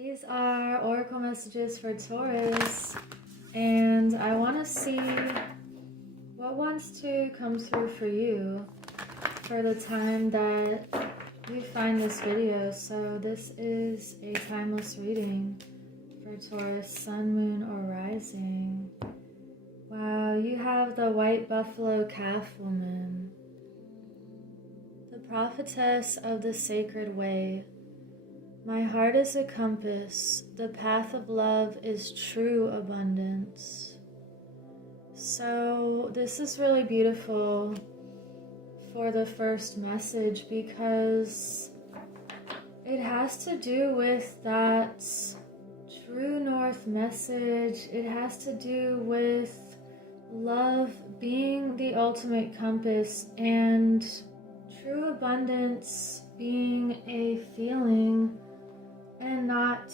These are oracle messages for Taurus, and I want to see what wants to come through for you for the time that you find this video. So this is a timeless reading for Taurus, sun, moon, or rising. Wow, you have the white buffalo calf woman, the prophetess of the sacred way. My heart is a compass, the path of love is true abundance. So this is really beautiful for the first message because it has to do with that true north message. It has to do with love being the ultimate compass and true abundance being a feeling and not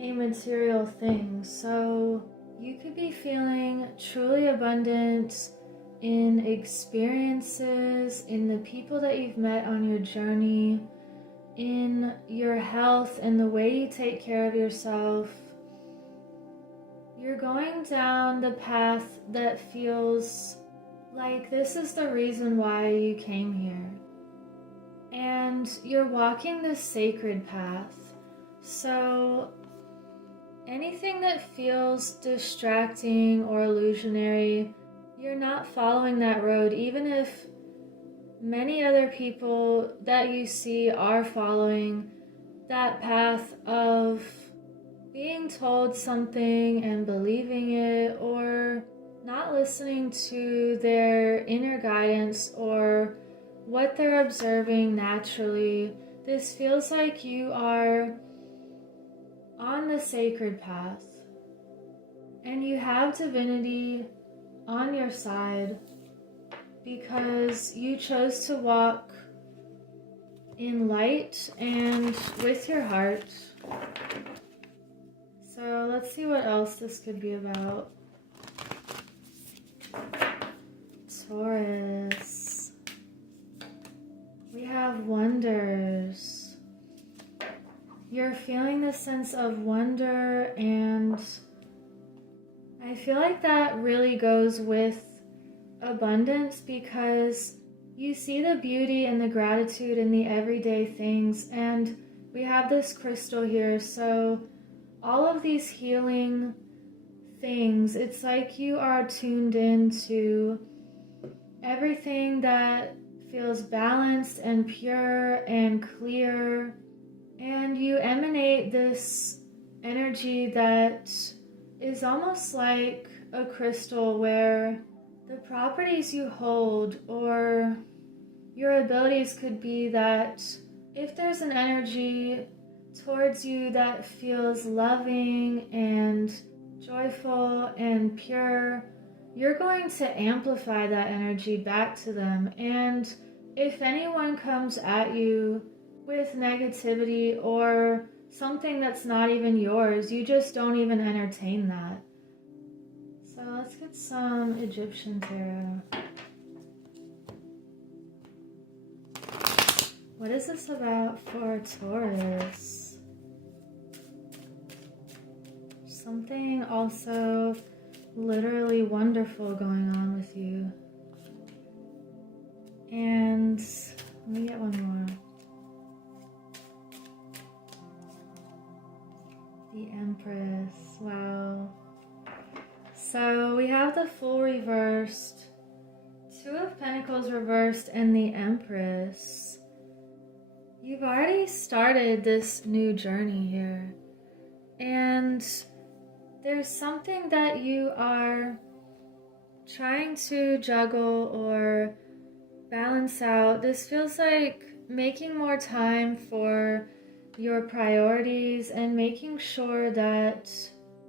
a material thing. So you could be feeling truly abundant in experiences, in the people that you've met on your journey, in your health and the way you take care of yourself. You're going down the path that feels like this is the reason why you came here. And you're walking this sacred path. So anything that feels distracting or illusionary, you're not following that road, even if many other people that you see are following that path of being told something and believing it, or not listening to their inner guidance or what they're observing naturally. This feels like you are on the sacred path and you have divinity on your side because you chose to walk in light and with your heart. So let's see what else this could be about. Taurus. We have wonders. You're feeling this sense of wonder, and I feel like that really goes with abundance because you see the beauty and the gratitude in the everyday things. And we have this crystal here, so all of these healing things, it's like you are tuned into everything that feels balanced and pure and clear, and you emanate this energy that is almost like a crystal where the properties you hold or your abilities could be that if there's an energy towards you that feels loving and joyful and pure, you're going to amplify that energy back to them. And if anyone comes at you with negativity or something that's not even yours, you just don't even entertain that. So let's get some Egyptian tarot. What is this about for Taurus? Something also literally wonderful going on with you. And let me get one more. The Empress. Wow. So we have the Fool reversed, Two of Pentacles reversed, and the Empress. You've already started this new journey here. And there's something that you are trying to juggle or balance out. This feels like making more time for your priorities and making sure that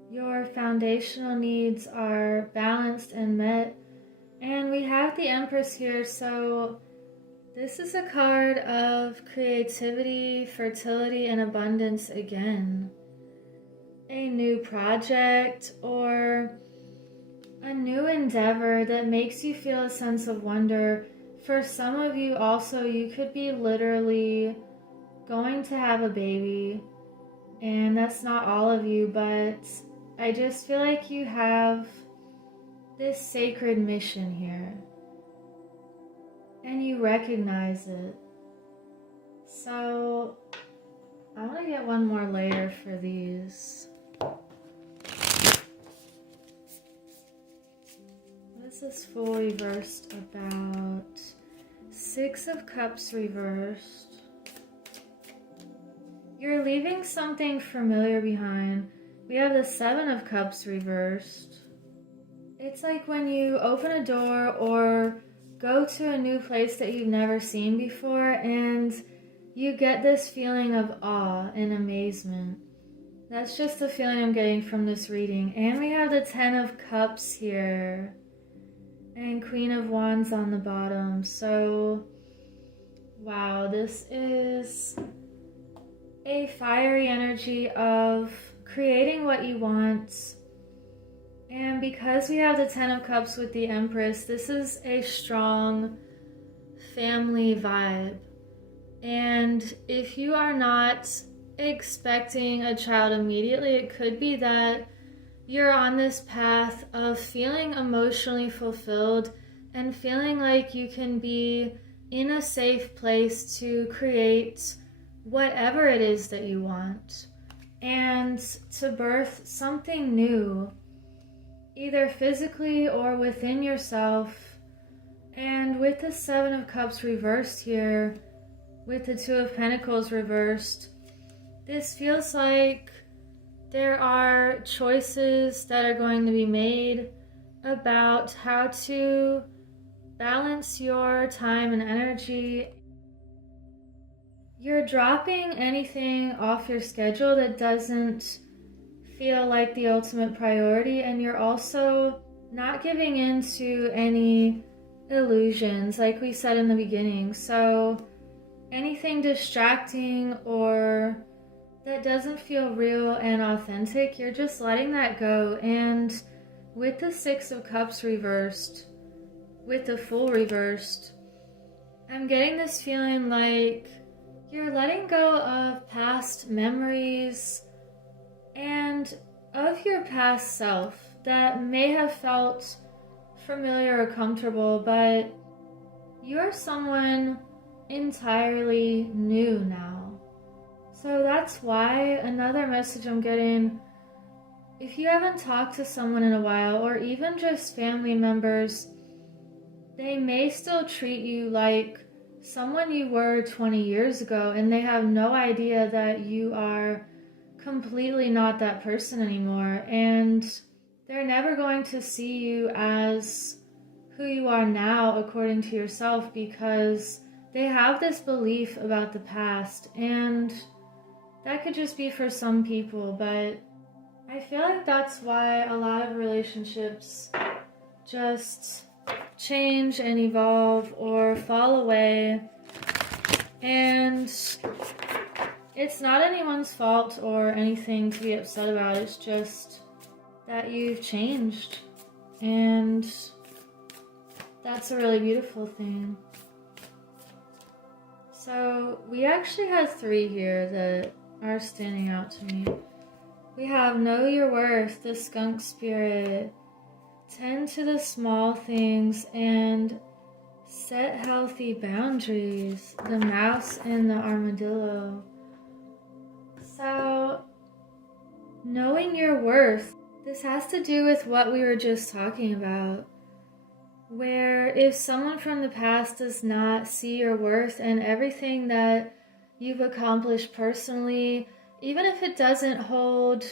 your foundational needs are balanced and met. And we have the Empress here, so this is a card of creativity, fertility, and abundance again. A new project or a new endeavor that makes you feel a sense of wonder. For some of you also, you could be literally going to have a baby And that's not all of you, but I just feel like you have this sacred mission here. And you recognize it. So I want to get one more layer for these. What is this Fool reversed about? Six of Cups reversed. You're leaving something familiar behind. We have the Seven of Cups reversed. It's like when you open a door or go to a new place that you've never seen before and you get this feeling of awe and amazement. That's just the feeling I'm getting from this reading. And we have the Ten of Cups here and Queen of Wands on the bottom. So, wow, this is a fiery energy of creating what you want. And because we have the Ten of Cups with the Empress, this is a strong family vibe. And if you are not expecting a child immediately, it could be that you're on this path of feeling emotionally fulfilled and feeling like you can be in a safe place to create whatever it is that you want and to birth something new, either physically or within yourself. And with the Seven of Cups reversed here, with the Two of Pentacles reversed, this feels like there are choices that are going to be made about how to balance your time and energy. You're dropping anything off your schedule that doesn't feel like the ultimate priority, and you're also not giving in to any illusions, like we said in the beginning. So anything distracting or that doesn't feel real and authentic, you're just letting that go. And with the Six of Cups reversed, with the Fool reversed, I'm getting this feeling like you're letting go of past memories and of your past self that may have felt familiar or comfortable, but you're someone entirely new now. So that's why another message I'm getting, if you haven't talked to someone in a while, or even just family members, they may still treat you like someone you were 20 years ago, and they have no idea that you are completely not that person anymore, and they're never going to see you as who you are now according to yourself, because they have this belief about the past. And that could just be for some people, but I feel like that's why a lot of relationships just change and evolve or fall away. And it's not anyone's fault or anything to be upset about. It's just that you've changed. And that's a really beautiful thing. So we actually have three here that are standing out to me. We have Know Your Worth, the Skunk Spirit, Tend to the Small Things, and Set Healthy Boundaries, the Mouse and the Armadillo. So, knowing your worth, this has to do with what we were just talking about, where if someone from the past does not see your worth and everything that you've accomplished personally, even if it doesn't hold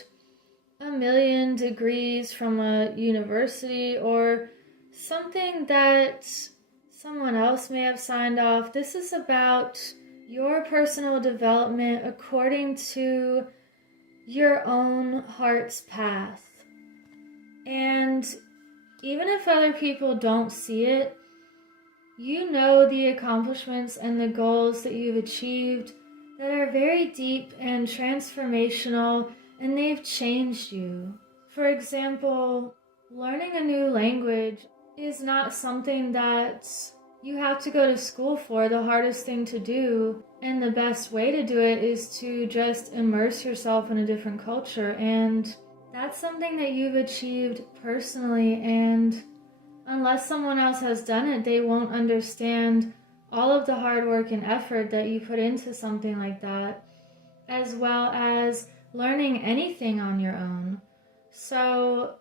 1,000,000 degrees from a university or something that someone else may have signed off, this is about your personal development according to your own heart's path. And even if other people don't see it, you know the accomplishments and the goals that you've achieved that are very deep and transformational, and they've changed you. For example, learning a new language is not something that you have to go to school for, the hardest thing to do. And the best way to do it is to just immerse yourself in a different culture. And that's something that you've achieved personally. And unless someone else has done it, they won't understand all of the hard work and effort that you put into something like that, as well as learning anything on your own. So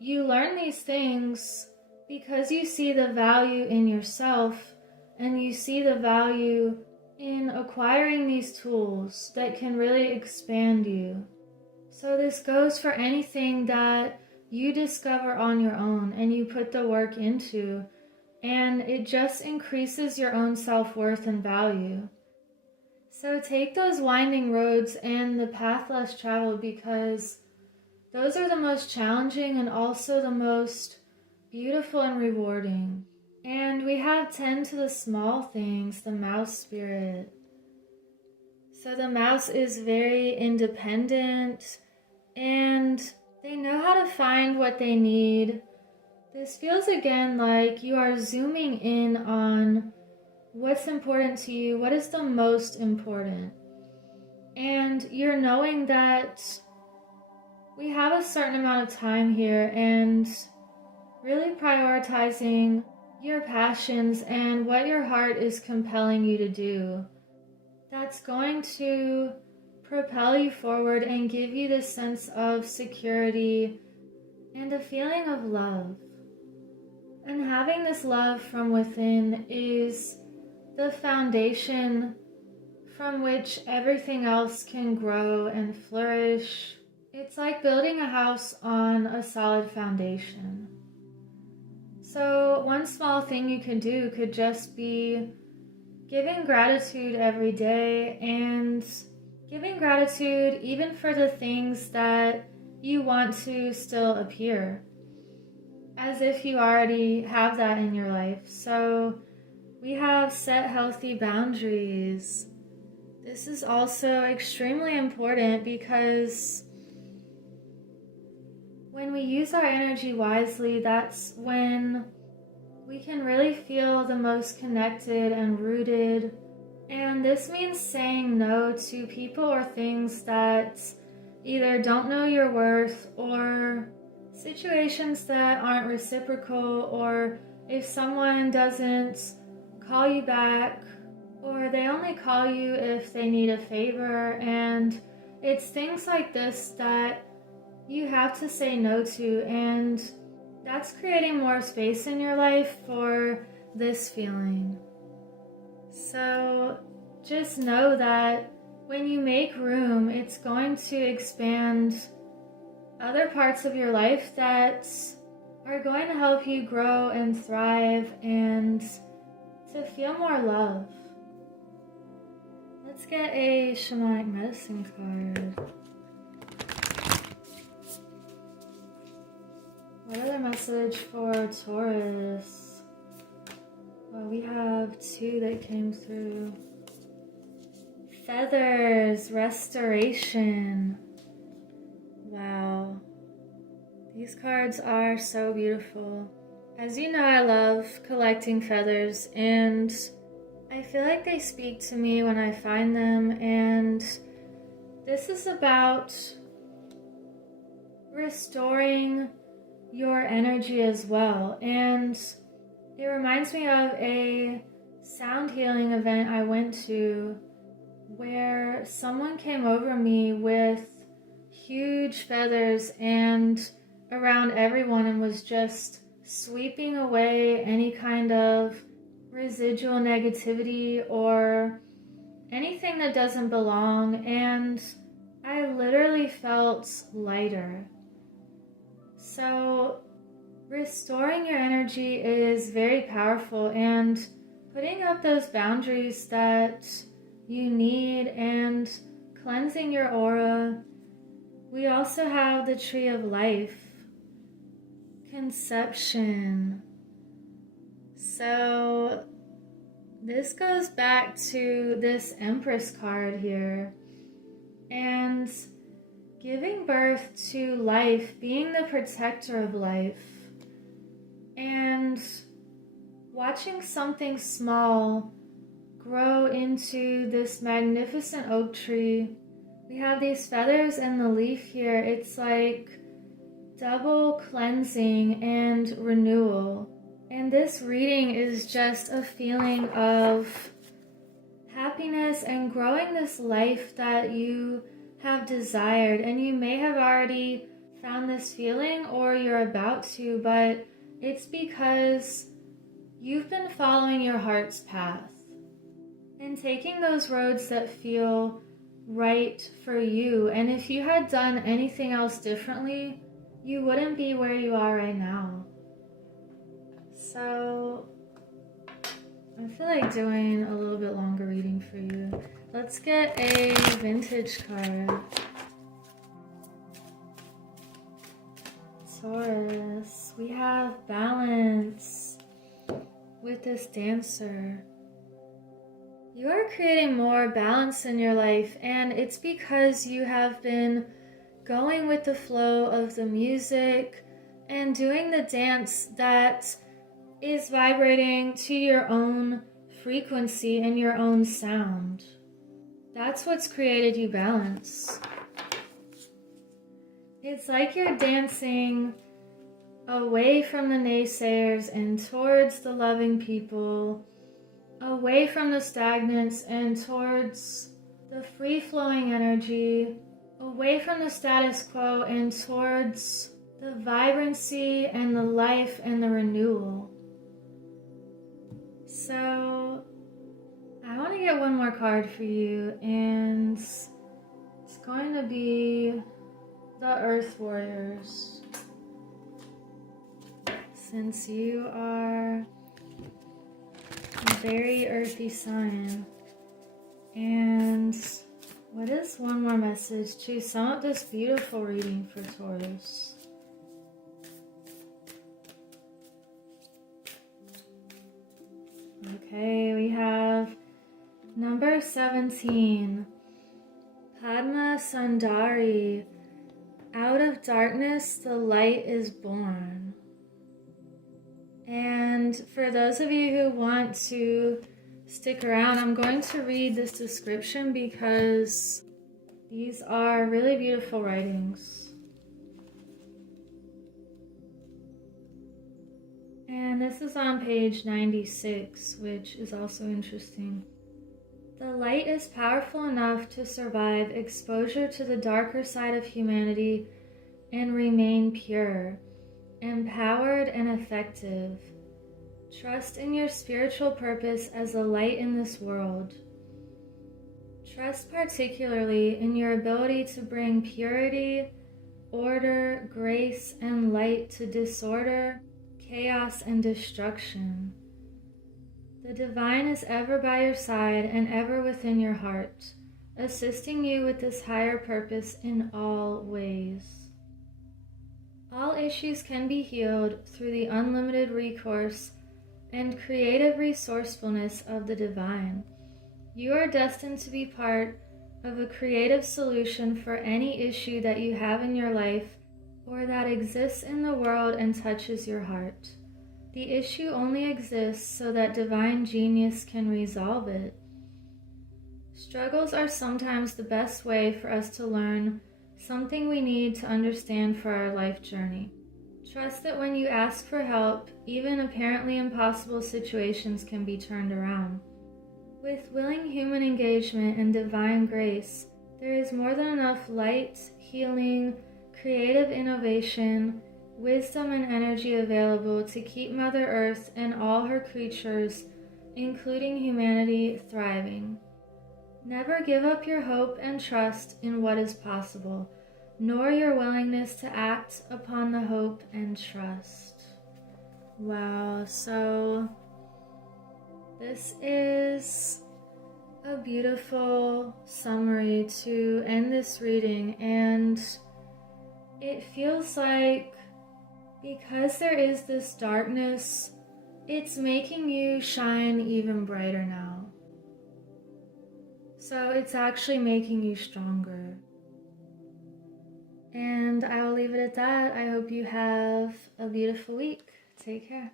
you learn these things because you see the value in yourself, and you see the value in acquiring these tools that can really expand you. So this goes for anything that you discover on your own and you put the work into, and it just increases your own self-worth and value. So take those winding roads and the path less traveled, because those are the most challenging and also the most beautiful and rewarding. And we have 10 to the small things, the mouse spirit. So the mouse is very independent and they know how to find what they need. This feels again like you are zooming in on what's important to you, what is the most important. And you're knowing that we have a certain amount of time here, and really prioritizing your passions and what your heart is compelling you to do. That's going to propel you forward and give you this sense of security and a feeling of love. And having this love from within is the foundation from which everything else can grow and flourish. It's like building a house on a solid foundation. So one small thing you can do could just be giving gratitude every day, and giving gratitude even for the things that you want to still appear, as if you already have that in your life. So we have set healthy boundaries. This is also extremely important because when we use our energy wisely, that's when we can really feel the most connected and rooted. And this means saying no to people or things that either don't know your worth, or situations that aren't reciprocal, or if someone doesn't call you back, or they only call you if they need a favor. And it's things like this that you have to say no to, and that's creating more space in your life for this feeling. So just know that when you make room, it's going to expand other parts of your life that are going to help you grow and thrive and to feel more love. Let's get a shamanic medicine card. What other message for Taurus? Well, we have 2 that came through. Feathers, restoration. Wow. These cards are so beautiful. As you know, I love collecting feathers, and I feel like they speak to me when I find them. And this is about restoring your energy as well. And it reminds me of a sound healing event I went to where someone came over me with huge feathers and around everyone, and was just sweeping away any kind of residual negativity or anything that doesn't belong. And I literally felt lighter. So restoring your energy is very powerful, and putting up those boundaries that you need and cleansing your aura. We also have the tree of life, conception. So this goes back to this Empress card here, and giving birth to life, being the protector of life. And watching something small grow into this magnificent oak tree. We have these feathers and the leaf here. It's like double cleansing and renewal. And this reading is just a feeling of happiness and growing this life that you have desired. And you may have already found this feeling or you're about to, but it's because you've been following your heart's path and taking those roads that feel right for you. And if you had done anything else differently, you wouldn't be where you are right now. So I feel like doing a little bit longer reading for you. Let's get a vintage card. Taurus, we have balance with this dancer. You are creating more balance in your life, and it's because you have been going with the flow of the music and doing the dance that is vibrating to your own frequency and your own sound. That's what's created you balance. It's like you're dancing away from the naysayers and towards the loving people, away from the stagnance and towards the free-flowing energy, away from the status quo and towards the vibrancy and the life and the renewal. So I want to get one more card for you, and it's going to be the Earth Warriors. Since you are a very earthy sign. And what is one more message to sum up this beautiful reading for Taurus? Okay, we have number 17, Padma Sundari. Out of darkness, the light is born. And for those of you who want to stick around, I'm going to read this description because these are really beautiful writings. And this is on page 96, which is also interesting. The light is powerful enough to survive exposure to the darker side of humanity and remain pure, empowered, and effective. Trust in your spiritual purpose as a light in this world. Trust particularly in your ability to bring purity, order, grace, and light to disorder, chaos, and destruction. The divine is ever by your side and ever within your heart, assisting you with this higher purpose in all ways. All issues can be healed through the unlimited recourse and creative resourcefulness of the divine. You are destined to be part of a creative solution for any issue that you have in your life or that exists in the world and touches your heart. The issue only exists so that divine genius can resolve it. Struggles are sometimes the best way for us to learn something we need to understand for our life journey. Trust that when you ask for help, even apparently impossible situations can be turned around. With willing human engagement and divine grace, there is more than enough light, healing, creative innovation, wisdom, and energy available to keep Mother Earth and all her creatures, including humanity, thriving. Never give up your hope and trust in what is possible, nor your willingness to act upon the hope and trust. Wow, so this is a beautiful summary to end this reading, and it feels like because there is this darkness, it's making you shine even brighter now. So it's actually making you stronger. And I will leave it at that. I hope you have a beautiful week. Take care.